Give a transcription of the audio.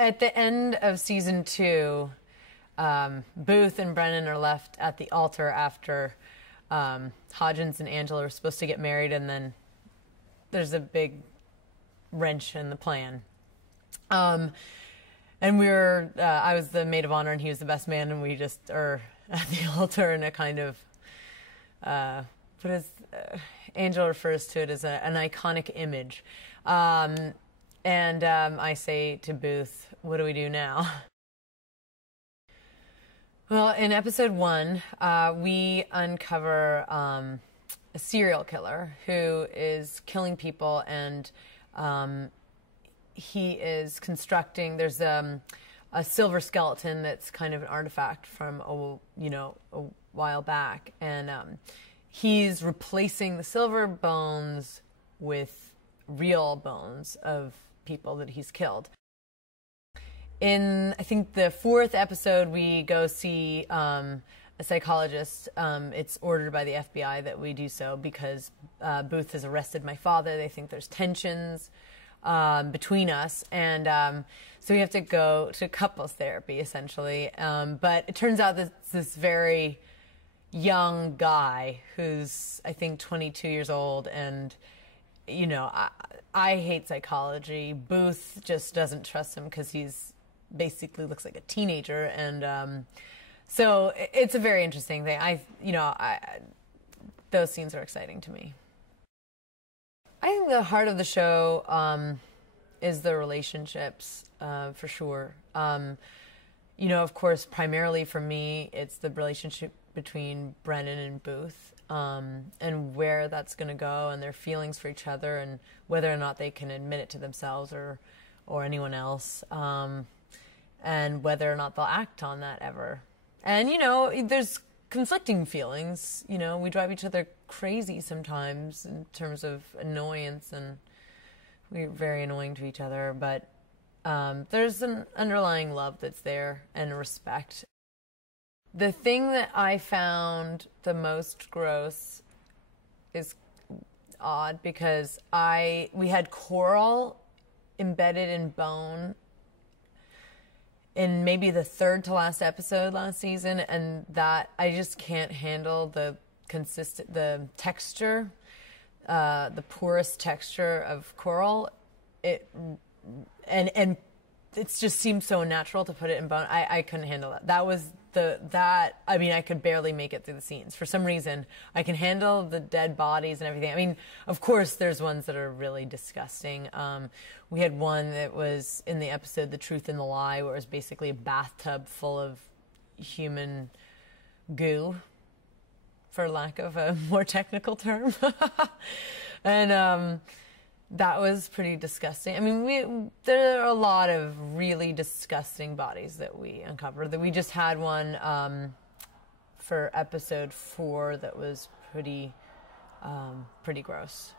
at the end of season 2, Booth and Brennan are left at the altar after Hodgins and Angela are supposed to get married, and then there's a big wrench in the plan. And I was the maid of honor and he was the best man, and we just are at the altar in a kind of, Angel refers to it as an iconic image. I say to Booth, what do we do now? Well, in episode 1, we uncover a serial killer who is killing people, and he is constructing. There's a silver skeleton that's kind of an artifact from a while back, and he's replacing the silver bones with real bones of people that he's killed. In, I think, the 4th episode, we go see a psychologist. It's ordered by the FBI that we do so because Booth has arrested my father. They think there's tensions between us. And so we have to go to couples therapy, essentially. But it turns out that this very young guy who's, I think, 22 years old, and I hate psychology. Booth just doesn't trust him because he's basically looks like a teenager, and so it's a very interesting thing. Those scenes are exciting to me. I think the heart of the show is the relationships, for sure. Of course, primarily for me, it's the relationship between Brennan and Booth, and where that's going to go, and their feelings for each other, and whether or not they can admit it to themselves or anyone else, and whether or not they'll act on that ever. And, there's conflicting feelings. We drive each other crazy sometimes in terms of annoyance, and we're very annoying to each other, but there's an underlying love that's there and respect. The thing that I found the most gross is odd because we had coral embedded in bone in maybe the 3rd to last episode last season, and that I just can't handle the texture, the porous texture of coral. And it just seemed so unnatural to put it in bone. I couldn't handle that. That was I could barely make it through the scenes. For some reason, I can handle the dead bodies and everything. Of course, there's ones that are really disgusting. We had one that was in the episode The Truth and the Lie, where it was basically a bathtub full of human goo, for lack of a more technical term. And that was pretty disgusting. There are a lot of really disgusting bodies that we uncovered. We just had one for episode 4 that was pretty gross.